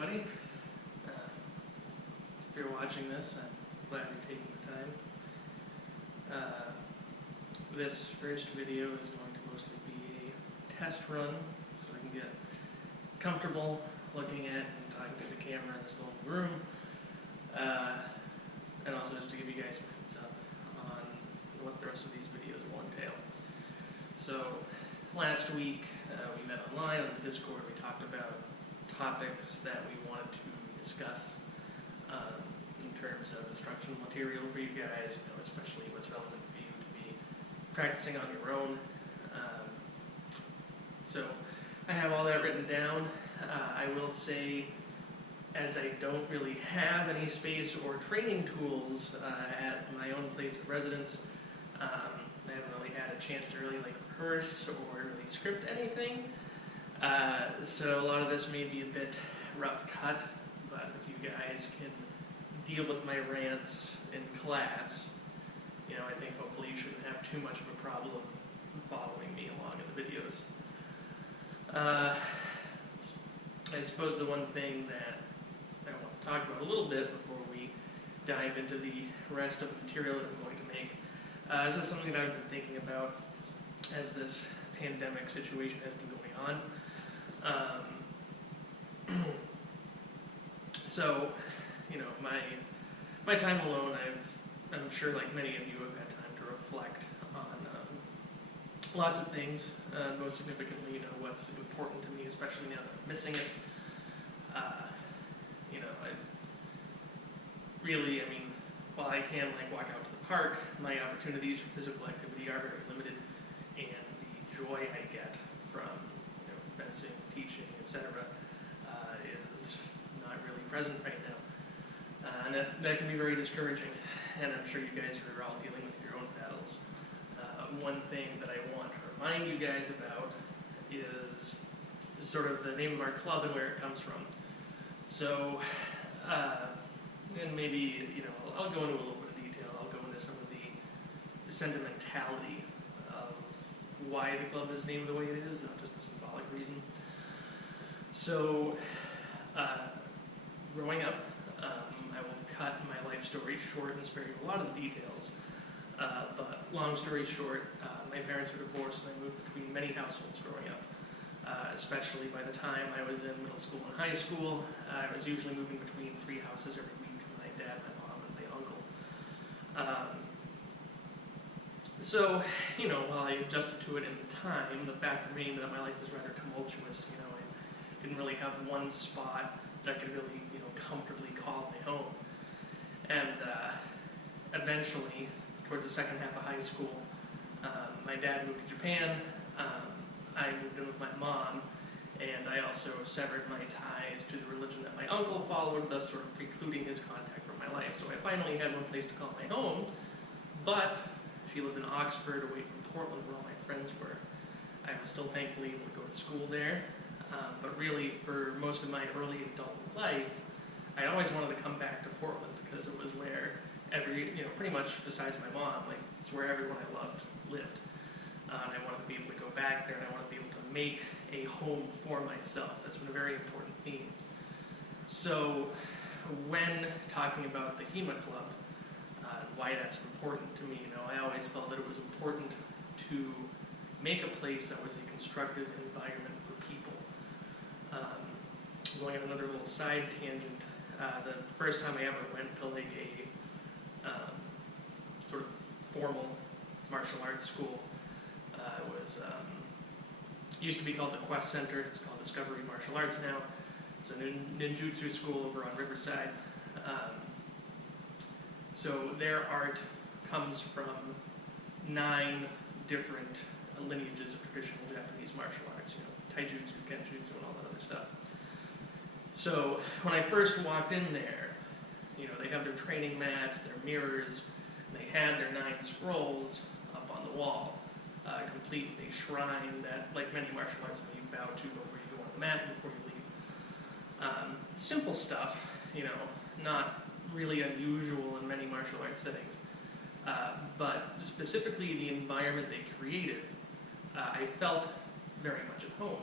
everybody. If you're watching this, I'm glad you're taking the time. This first video is going to mostly be a test run, so I can get comfortable looking at and talking to the camera in this little room, and also just to give you guys some heads up on what the rest of these videos will entail. So last week we met online on the Discord. We talked about topics that we wanted to discuss in terms of instructional material for you guys, especially what's relevant for you to be practicing on your own. So I have all that written down. I will say, as I don't really have any space or training tools at my own place of residence, I haven't really had a chance to really rehearse or really script anything. So a lot of this may be a bit rough cut, but if you guys can deal with my rants in class, I think hopefully you shouldn't have too much of a problem following me along in the videos. I suppose the one thing that I want to talk about a little bit before we dive into the rest of the material that I'm going to make, this is something that I've been thinking about as this pandemic situation has been going on. So, my time alone, I'm sure like many of you have had time to reflect on lots of things, most significantly, what's important to me, especially now that I'm missing it. While I can walk out to the park, my opportunities for physical activity are very limited, and the joy I get from fencing, teaching, etc. Is not really present right now, and that can be very discouraging. And I'm sure you guys are all dealing with your own battles. One thing that I want to remind you guys about is sort of the name of our club and where it comes from. So, and maybe, I'll go into a little bit of detail. I'll go into some of the sentimentality of why the club is named the way it is, not just a symbolic reason. So, growing up, I will cut my life story short and spare you a lot of the details. But long story short, my parents were divorced and I moved between many households growing up. Especially by the time I was in middle school and high school, I was usually moving between 3 houses every week: my dad, my mom, and my uncle. So, while I adjusted to it in the time, the fact remained that my life was rather tumultuous. I didn't really have one spot that I could really, comfortably call my home. And eventually, towards the second half of high school, my dad moved to Japan. I moved in with my mom, and I also severed my ties to the religion that my uncle followed, thus sort of precluding his contact from my life. So I finally had one place to call my home, but she lived in Oxford, away from Portland, where all my friends were. I was still thankfully able to go to school there, but really for most of my early adult life, I always wanted to come back to Portland because it was where pretty much besides my mom, it's where everyone I loved lived. And I wanted to be able to go back there, and I wanted to be able to make a home for myself. That's been a very important theme. So when talking about the HEMA Club, why that's important to me, I always felt that it was important to make a place that was a constructive environment for people. Going on another little side tangent, the first time I ever went to a sort of formal martial arts school, used to be called the Quest Center. It's called Discovery Martial Arts now. It's a ninjutsu school over on Riverside. So their art comes from 9 different lineages of traditional Japanese martial arts, taijutsu, kenjutsu, and all that other stuff. So when I first walked in there, they have their training mats, their mirrors, and they had their 9 scrolls up on the wall, complete with a shrine that, like many martial arts, you bow to before you go on the mat and before you leave. Simple stuff, not really unusual in many martial arts settings, but specifically the environment they created, I felt very much at home.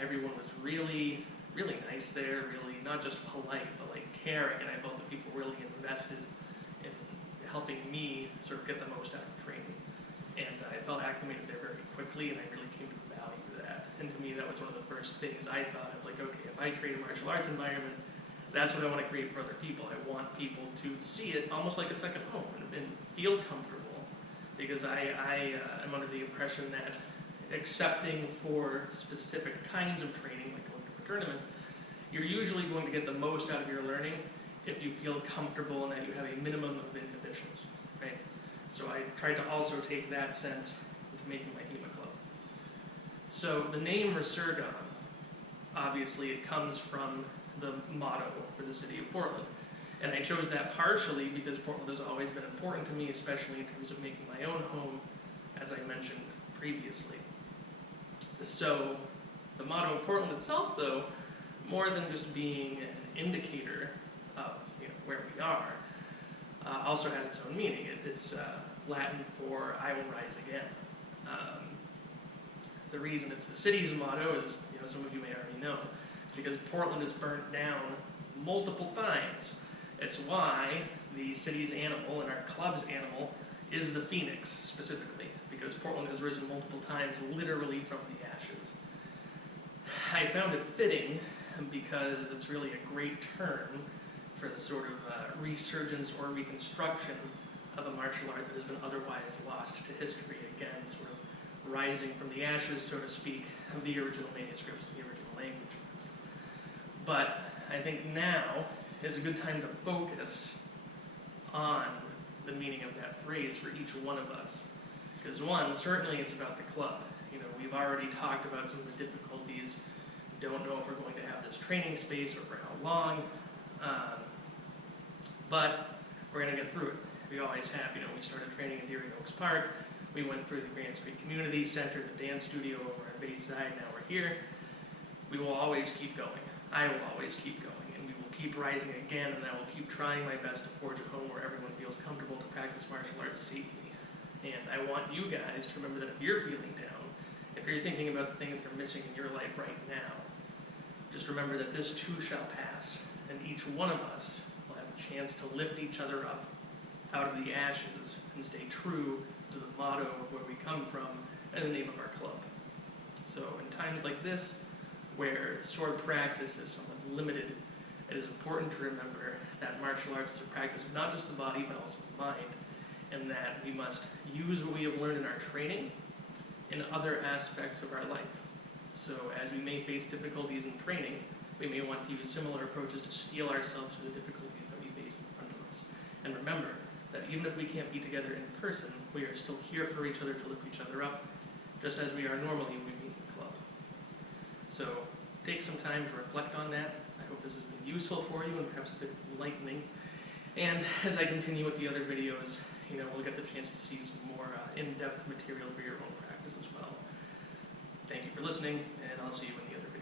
Everyone was really really nice there, really not just polite, but like caring, and I felt that people really invested in helping me sort of get the most out of training. And I felt acclimated there very quickly, and I really came to value that. And to me, that was one of the first things I thought of, like, okay, if I create a martial arts environment, that's what I want to create for other people. I want people to see it almost like a second home and feel comfortable, because I am under the impression that accepting for specific kinds of training, like going to a tournament, you're usually going to get the most out of your learning if you feel comfortable and that you have a minimum of inhibitions, right? So I tried to also take that sense into making my HEMA club. So the name Resurgam, obviously it comes from the motto for the city of Portland. And I chose that partially because Portland has always been important to me, especially in terms of making my own home, as I mentioned previously. So the motto of Portland itself, though, more than just being an indicator of where we are, also has its own meaning. It's Latin for "I will rise again." The reason it's the city's motto is, some of you may already know, is because Portland is burnt down multiple times. It's why the city's animal and our club's animal is the phoenix, specifically, because Portland has risen multiple times, literally from the ashes. I found it fitting because it's really a great term for the sort of resurgence or reconstruction of a martial art that has been otherwise lost to history, again, sort of rising from the ashes, so to speak, of the original manuscripts, the original language. But I think now is a good time to focus on the meaning of that phrase for each one of us. Because one, certainly it's about the club. We've already talked about some of the difficulties. Don't know if we're going to have this training space or for how long. But we're going to get through it. We always have. We started training in Deering Oaks Park. We went through the Grand Street Community Center, the dance studio over at Bayside. Now we're here. We will always keep going. I will always keep going. And we will keep rising again, and I will keep trying my best to forge a home where everyone feels comfortable to practice martial arts safely. And I want you guys to remember that if you're feeling down, if you're thinking about the things that are missing in your life right now, just remember that this too shall pass, and each one of us will have a chance to lift each other up out of the ashes and stay true to the motto of where we come from and the name of our club. So in times like this, where sword practice is somewhat limited, it is important to remember that martial arts is a practice of not just the body, but also the mind, and that we must use what we have learned in our training in other aspects of our life. So as we may face difficulties in training, we may want to use similar approaches to steel ourselves to the difficulties that we face in front of us. And remember that even if we can't be together in person, we are still here for each other to lift each other up, just as we are normally when we meet in the club. So take some time to reflect on that. I hope this has been useful for you and perhaps a bit enlightening. And as I continue with the other videos, we'll get the chance to see some more in-depth material for your own practice as well. Thank you for listening, and I'll see you in the other videos.